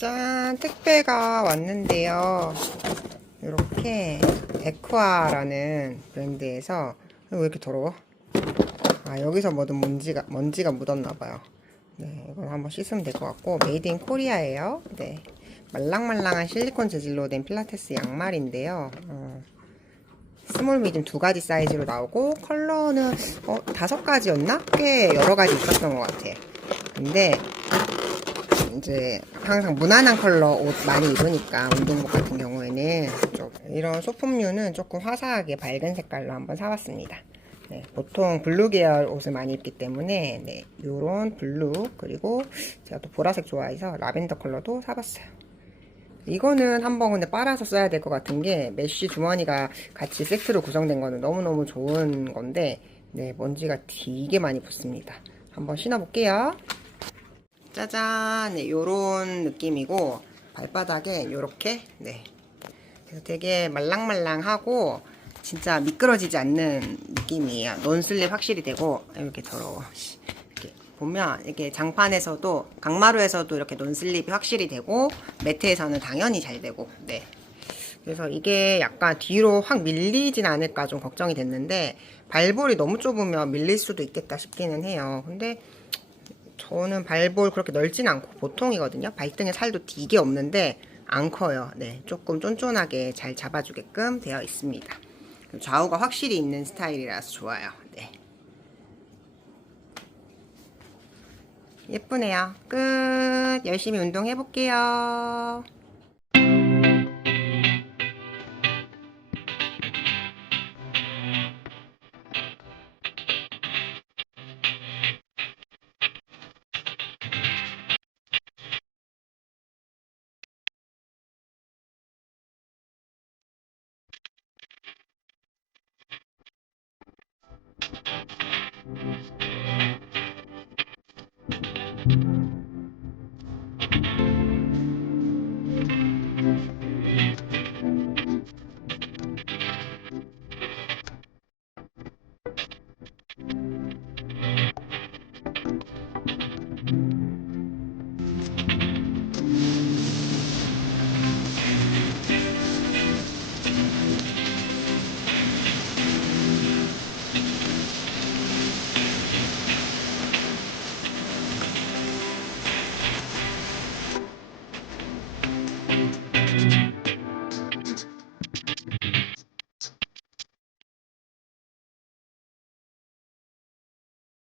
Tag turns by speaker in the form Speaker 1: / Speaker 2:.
Speaker 1: 짠! 택배가 왔는데요. 이렇게 에쿠아라는 브랜드에서 왜 이렇게 더러워? 아 여기서 뭐든 먼지가 먼지가 묻었나봐요. 네, 이건 한번 씻으면 될 것 같고 메이드 인 코리아예요. 네, 말랑말랑한 실리콘 재질로 된 필라테스 양말인데요. 어, 스몰 미디움 두 가지 사이즈로 나오고 컬러는 어, 다섯 가지였나? 꽤 여러 가지 있었던 것 같아. 근데 이제 항상 무난한 컬러 옷 많이 입으니까 운동복 같은 경우에는 좀 이런 소품류는 조금 화사하게 밝은 색깔로 한번 사봤습니다. 네, 보통 블루 계열 옷을 많이 입기 때문에 네, 요런 블루 그리고 제가 또 보라색 좋아해서 라벤더 컬러도 사봤어요. 이거는 한번 근데 빨아서 써야 될 것 같은 게 메쉬 주머니가 같이 세트로 구성된 거는 너무너무 좋은 건데 네, 먼지가 되게 많이 붙습니다. 한번 신어볼게요. 짜잔, 네, 요런 느낌이고 발바닥에 요렇게 네. 그래서 되게 말랑말랑하고 진짜 미끄러지지 않는 느낌이에요. 논슬립 확실히 되고 이렇게 더러워. 씨. 이렇게 보면 이렇게 장판에서도 강마루에서도 이렇게 논슬립이 확실히 되고 매트에서는 당연히 잘 되고 네. 그래서 이게 약간 뒤로 확 밀리진 않을까 좀 걱정이 됐는데 발볼이 너무 좁으면 밀릴 수도 있겠다 싶기는 해요. 근데 저는 발볼 그렇게 넓진 않고 보통이거든요. 발등에 살도 되게 없는데 안 커요. 네, 조금 쫀쫀하게 잘 잡아주게끔 되어 있습니다. 좌우가 확실히 있는 스타일이라서 좋아요. 네. 예쁘네요. 끝. 열심히 운동해볼게요. Thank you.